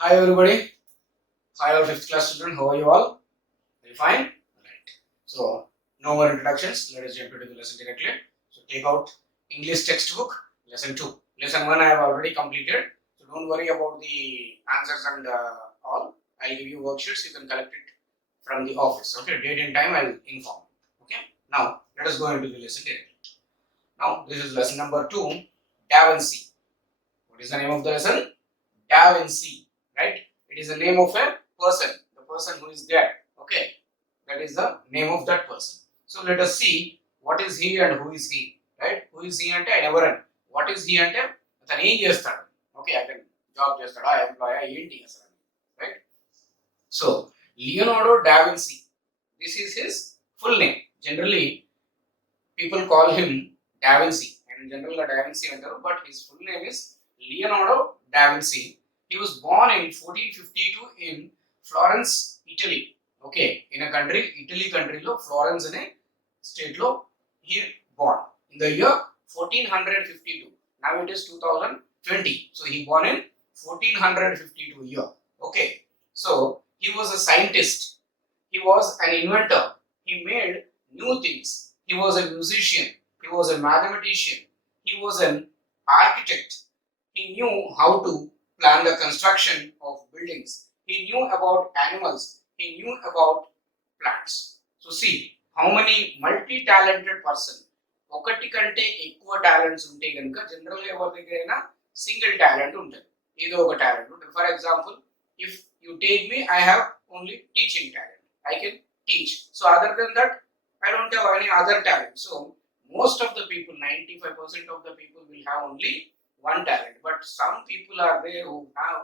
Hi everybody. Hi all fifth class children. How are you all? Are you fine? Right. So no more introductions. Let us jump into the lesson directly. So take out English textbook. Lesson 2. Lesson 1 I have already completed. So don't worry about the answers and all. I'll give you worksheets. You can collect it from the office. Okay. Date and time I'll inform. Okay. Now let us go into the lesson directly. Now this is lesson number 2. Davinci. What is the name of the lesson? Davinci, right? It is the name of a person, the person who is there. Okay, that is the name of that person. So let us see what is he and who is he, right? Who is he ante I never run. What is he ante అతను ఏం చేస్తాడు? Okay, అతను జాబ్ చేస్తాడా, ఎంప్లాయా, ఏంటి అసలు, right? So Leonardo da Vinci, this is his full name. Generally people call him Da Vinci and general Da Vinci antaru, but his full name is Leonardo da Vinci. He was born in 1452 in Florence, Italy. Okay, in a country, Italy country lo, Florence in a state lo, he born in the year 1452. Now it is 2020. So he born in 1452 year. Okay, so he was a scientist. He was an inventor. He made new things. He was a musician. He was a mathematician. He was an architect. He knew how to plan the construction of buildings. He knew about animals. He knew about plants. So see how many multi-talented person. ఒకటి కంటే ఎక్కువ టాలెంట్స్ ఉంటే కనుక జనరల్గా ఎవరి దగ్గరైనా single talent ఉంటుంది, ఏదో ఒక టాలెంట్ ఉంటుంది. For example, if you take me, I have only teaching talent. I can teach. So other than that, I don't have any other talent. So most of the people, 95% of the people will have only one talent. But some people are there who have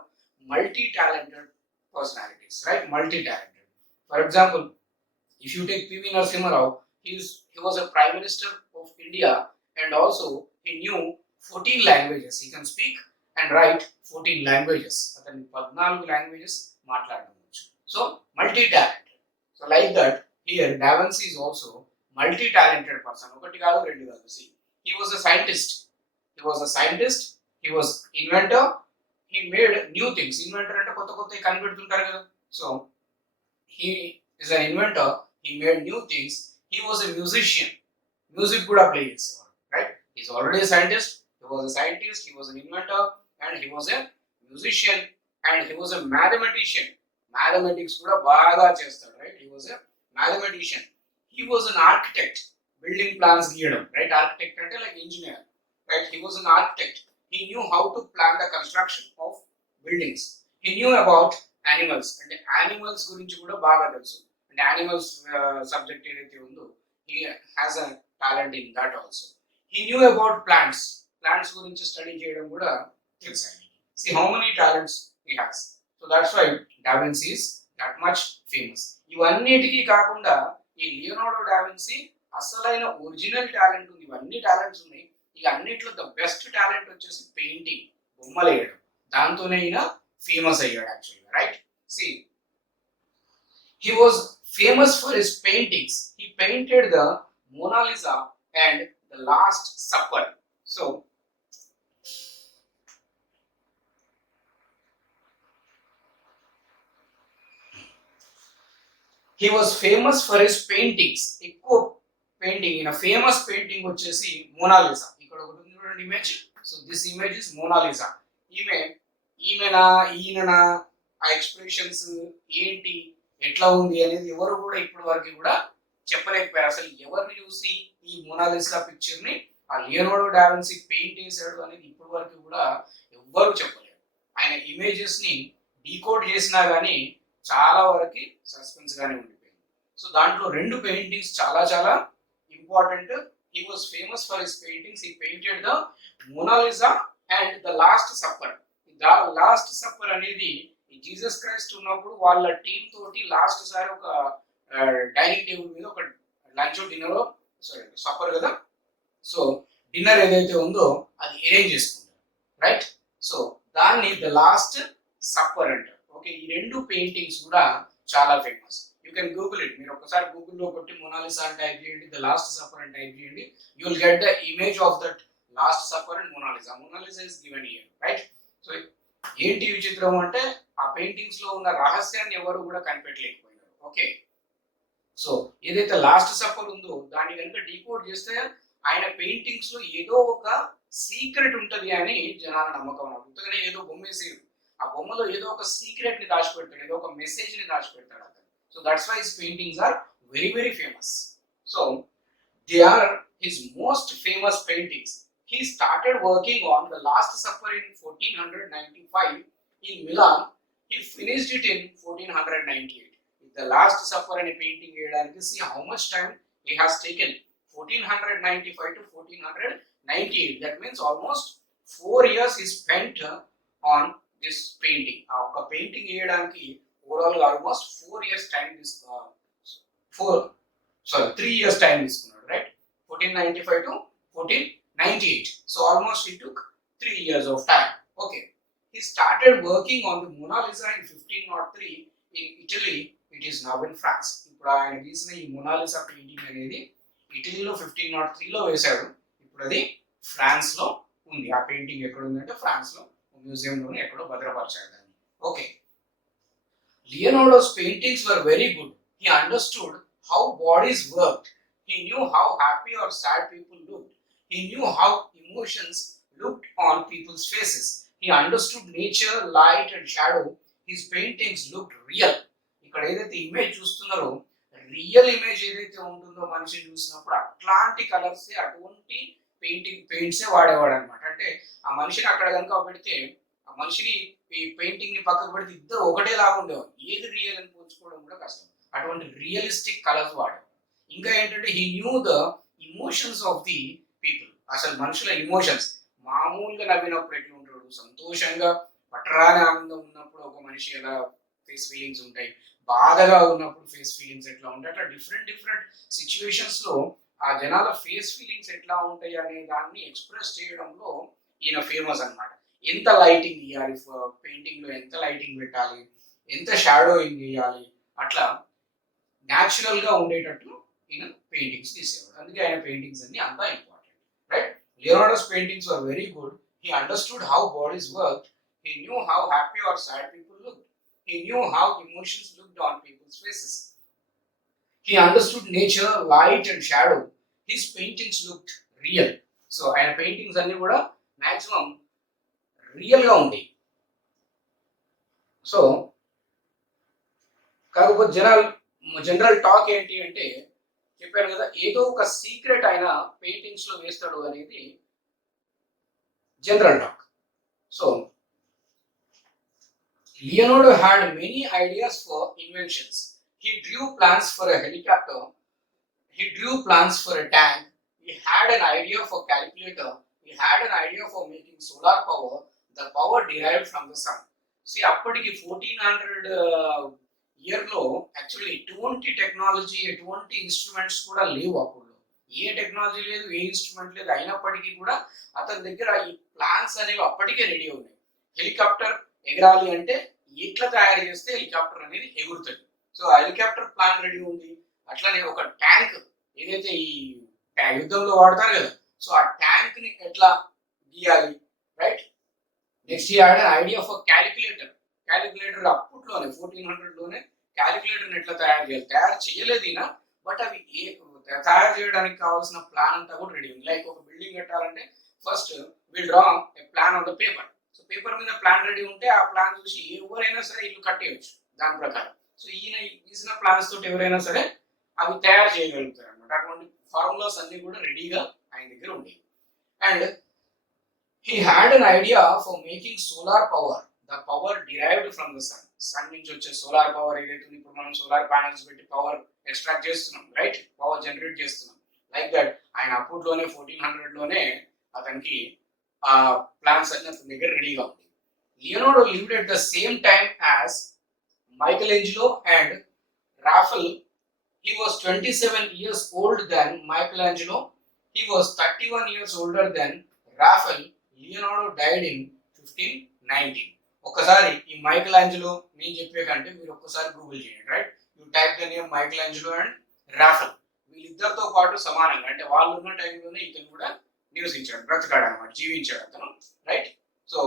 multi-talented personalities, right? Multi-talented. For example, if you take P.V. Narasimha Rao, he was a Prime Minister of India and also he knew 14 languages. He can speak and write 14 languages. అతను 14 languages మాట్లాడవచ్చు. So multi-talented. So like that, here Da Vinci is also multi-talented person. ఒకటి కాదు రెండు కాదు. See, he was a scientist. He was a scientist. He was inventor. He made new things. Inventor అంటే కొత్త కొత్త కనిపెడుతుంటారు కదా. So he is an inventor. He made new things. He was a musician. Music కూడా play చేసేవాడు, right? He is already a scientist. He was a scientist. He was an inventor, and he was a musician, and he was a mathematician. Mathematics కూడా బాగా చేస్తాడు, right? He was a mathematician. He was an architect. Building plans గీయడం, right? Architect అంటే like engineer, right? He was an architect. He knew how to plan the construction of buildings. He knew about animals. అంటే animals గురించి కూడా బాగా తెలుసు. అంటే animals subject ఏదైతే ఉందో, he has a talent in that also. He knew about plants. Plants గురించి స్టడీ చేయడం కూడా తెలుసు ఆయనకి. See how many talents he has. So that's why Da Vinci is that much famous. ఇవన్నిటికీ కాకుండా ఈ లియోనార్డో డా విన్సీ అసలైన ఒరిజినల్ టాలెంట్ ఉంది. ఇవన్నీ టాలెంట్స్ ఉన్నాయి. ఇక అన్నిట్లో ద బెస్ట్ టాలెంట్ వచ్చేసి పెయింటింగ్, బొమ్మలు వేయడం. దాంతోనే ఈయన ఫేమస్ అయ్యాడు యాక్చువల్గా, right? See, he was famous for his paintings. He painted the Mona Lisa and the Last Supper. So he was famous for his paintings. ఎక్కువ పెయింటింగ్, ఈయన ఫేమస్ పెయింటింగ్ వచ్చేసి మోనాలిసా. ఇక్కడ ఒకటి ఉంది చూడండి image. So this image is Mona Lisa. ఈమెనా ఈయననా, ఆ ఎక్స్ప్రెషన్స్ ఏంటి, ఎట్లా ఉంది అనేది ఎవరు కూడా ఇప్పటి వరకు కూడా చెప్పలేకపోయారు. అసలు ఎవరిని చూసి ఈ మోనాలిసా పిక్చర్ ని ఆ లియోనార్డో డా విన్సీ పెయింట్ చేశాడు అనేది ఇప్పటి వరకు కూడా ఎవ్వరు చెప్పలేరు. ఆయన ఇమేజెస్ ని డీకోడ్ చేసినా గానీ చాలా వరకు సస్పెన్స్ గానే ఉండిపోయింది. సో దాంట్లో రెండు పెయింటింగ్స్ చాలా చాలా important. He was famous for his paintings. He painted the Mona Lisa and the Last Supper. Last Supper అనేది జీసస్ క్రైస్ట్ ఉన్నప్పుడు వాళ్ళ టీం తోటి లాస్ట్ సారి ఒక డైనింగ్ టేబుల్ మీద ఒక లంచ్ డిన్నర్, సారీ సప్పర్ కదా. సో డిన్నర్ ఏదైతే ఉందో అది అరేంజ్ చేసుకుంటారు, రైట్? సో దాన్ని ద లాస్ట్ సప్పర్ అంటారు. ఓకే, ఈ రెండు పెయింటింగ్స్ కూడా చాలా famous. You can Google it. మీరు ఒకసారి గూగుల్లో కొట్టి మోనాలిసా అని టైప్ చేయండి, ద లాస్ట్ సప్పర్ అని టైప్ చేయండి. You will get the image of that Last Supper and Mona Lisa. Mona Lisa is given here, right? So ఏంటి విచిత్రం అంటే ఆ పెయింటింగ్స్ లో ఉన్న రహస్యాన్ని ఎవరు కూడా కనిపెట్టలేకపోయినారు. ఓకే, సో ఏదైతే లాస్ట్ సఫర్ ఉందో దాన్ని కనుక డీకోడ్ చేస్తే ఆయన పెయింటింగ్స్ లో ఏదో ఒక సీక్రెట్ ఉంటది అని జనాల నమ్మకం అన్నమాట. అంతగానే ఏదో బొమ్మేసి ఆ బొమ్మలో ఏదో ఒక సీక్రెట్ ని దాచిపెడతాడు, ఏదో ఒక మెసేజ్ ని దాచిపెడతాడు అతను. So that's why his paintings are very very famous. So they are his most famous paintings. He started working on the Last Supper in 1495 in Milan. He finished it in 1498. The Last Supper and a painting, see how much time he has taken. 1495 to 1498. That means almost 4 years he spent on this painting. A painting overall almost 4 years time. This 3 years time is right. 1495 to 1498. So almost it took 3 years of time. Okay. He started working on the Mona Lisa in 1503 in Italy. It is now in France. ఇప్పుడు ఆయన గీసిన ఈ Mona Lisa painting అనేది ఇటలీలో 1503 లో వేశాడు. ఇప్పుడు అది ఫ్రాన్స్ లో ఉంది. ఆ పెయింటింగ్ ఎక్కడ ఉందంటే ఫ్రాన్స్ లో మ్యూజియం లోనే ఎక్కడో భద్రపరిచాడు దాన్ని. Okay, Leonardo's paintings were very good. He understood how bodies worked. He knew how happy or sad people looked. He knew how emotions looked on people's faces. He understood nature, light and shadow. His paintings looked real. ఇక్కడ ఏదైతే ఇమేజ్ చూస్తున్నారో real image ఏదైతే ఉంటుందో మనిషిని చూసినప్పుడు అట్లాంటి కలర్స్ అటువంటి పెయింట్సే వాడేవాడు అనమాట. అంటే ఆ మనిషిని అక్కడ కనుక పెడితే ఆ మనిషిని ఈ పెయింటింగ్ ని పక్కకు పెడితే ఇద్దరు ఒకటే లాగా ఉండేవారు. ఏది రియల్ అని పోల్చుకోవడం కూడా కష్టం. అటువంటి రియలిస్టిక్ కలర్స్ వాడేవాడు. ఇంకా ఏంటంటే he knew the emotions of the people. అసలు మనుషుల ఇమోషన్స్ మామూలుగా నవ్వినప్పుడు ఎట్లా ఉంటాడు, సంతోషంగా పట్టరాని ఆనందం ఉన్నప్పుడు ఒక మనిషి ఎలా ఫేస్ ఫీలింగ్స్ ఉంటాయి, బాధగా ఉన్నప్పుడు ఫేస్ ఫీలింగ్స్ ఎట్లా ఉంటాయి, అట్లా డిఫరెంట్ డిఫరెంట్ సిచ్యువేషన్స్ లో ఆ జనాల ఫేస్ ఫీలింగ్స్ ఎట్లా ఉంటాయి అనే దాన్ని ఎక్స్ప్రెస్ చేయడంలో ఈయన ఫేమస్ అన్నమాట. ఎంత లైటింగ్ ఇవ్వాలి పెయింటింగ్ లో, ఎంత లైటింగ్ పెట్టాలి, ఎంత షాడోయింగ్ ఇవ్వాలి, అట్లా న్యాచురల్ గా ఉండేటట్లు ఈయన పెయింటింగ్స్ తీసేవాడు. అందుకే ఆయన పెయింటింగ్స్ అన్ని అంతా important, right? Leonardo's paintings were very good. He understood how bodies worked. He knew how happy or sad people looked. He knew how emotions looked on people's faces. He understood nature, light and shadow. His paintings looked real. So ఆయన paintings అన్ని కూడా maximum real గా ఉండేవి. సో కాకపోతే general talk ఏంటి అంటే చెప్పాను కదా, ఏదో ఒక సీక్రెట్ ఆయన పెయింటింగ్స్ లో వేస్తాడు అనేది general talk. So Leonardo had many ideas for inventions. He drew plans for a helicopter. He drew plans for a tank. He had an idea for calculator. He had an idea for making solar power. The power derived from the sun. See, అప్పటికి 1400 ఇయర్ లో యాక్చువల్లీ ఎటువంటి టెక్నాలజీ, ఎటువంటి ఇన్స్ట్రుమెంట్స్ కూడా లేవు. అప్పుడు ఏ టెక్నాలజీ లేదు, ఏ ఇన్స్ట్రుమెంట్ లేదు. అయినప్పటికీ కూడా అతని దగ్గర ఈ ప్లాన్స్ అనేవి అప్పటికే రెడీ ఉన్నాయి. హెలికాప్టర్ ఎగరాలి అంటే ఎట్లా తయారు చేస్తే హెలికాప్టర్ అనేది ఎగురుతుంది. సో ఆ హెలికాప్టర్ ప్లాన్ రెడీ ఉంది. అట్లానే ఒక ట్యాంక్ ఏదైతే ఈ యుద్ధంలో వాడతారు కదా, సో ఆ ట్యాంక్ ని ఎట్లా గీయాలి, రైట్? నెక్స్ట్ ఈ ఐడియా ఫర్ క్యాలిక్యులేటర్. క్యాలిక్యులేటర్ అప్పట్లోనే 1400 లోనే క్యాలిక్యులేటర్ ఎట్లా తయారు చేయాలి, తయారు చేయలేదు ఈయన, బట్ అవి తయారు చేయడానికి కావాల్సిన ప్లాన్ అంతా కూడా రెడీ ఉంది. లైక్ ఒక బిల్డింగ్ కట్టాలంటే first will draw A plan on the paper. So paper మీద ప్లాన్ రెడీ ఉంటే ఆ ప్లాన్ చూసి ఎవరైనా సరే ఇల్లు కట్టేయచ్చు దాని ప్రకారం. సో ఈయన గీసిన ప్లాన్స్ తోటి ఎవరైనా సరే అవి తయారు చేయగలుగుతారు అనమాట. అటువంటి ఫార్ములాస్ అన్ని కూడా రెడీగా ఆయన దగ్గర ఉండేవి. And he had an idea for making solar power. The power derived from the sun. Sun నుంచి వచ్చే సోలార్ పవర్ ఏదైతే ఇప్పుడు మనం సోలార్ ప్యానెల్స్ పెట్టి పవర్ ఎక్స్ట్రాక్ట్ చేస్తున్నాం, రైట్? పవర్ జనరేట్ చేస్తున్నాం. లైక్ దట్ ఆయన అప్పట్లోనే 1400 లోనే అతనికి ఆ ప్లాన్స్ అన్ని అతని దగ్గర రెడీగా ఉంది. Leonardo lived at the same time as Michelangelo and Raphael. He was 27 years old than Michelangelo. He was 31 years older than Raphael. Leonardo died in 1519. ఒక్కసారి ఈ మైకెల్ ఆంజెలో నేను చెప్పే కంటే మీరు ఒక్కసారి గూగుల్ చేయండి, right? You type the name Michelangelo and Raphael. వీళ్ళిద్దరితో పాటు సమానంగా, అంటే వాళ్ళు ఉన్న టైంలోనే ఇతను కూడా నివసించాడు, బ్రతకాడు అనమాట, జీవించాడు అతను, రైట్? సో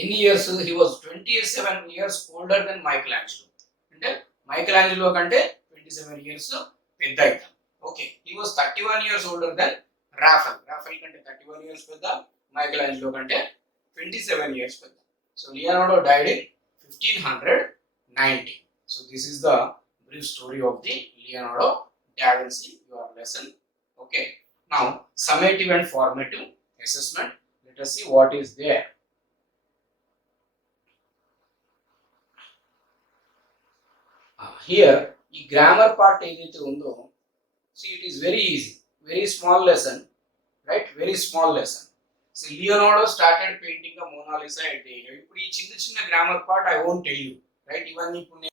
ఎన్ని years? He was 27 years older than Michelangelo. అంటే మైకలాంజలో కంటే 27 years పెద్ద అవుతాం. Okay, he was 31 years older than Raphael. Raphael కంటే 31 years పెద్ద, మైకలాంజలో కంటే 27 years పెద్ద. So Leonardo died in 1590. So this is the brief story of the Leonardo da Vinci, your lesson. Okay, now summative and formative assessment. Let us see what is there. Here ఈ grammar part ఏదైతే ఉందో, see it is very easy, very small lesson, right? Very small lesson. So Leonardo started painting a Mona Lisa at the age. ఇప్పుడు ఈ చిన్న చిన్న grammar part I won't tell you, right? ఇవన్నీ ఇప్పుడు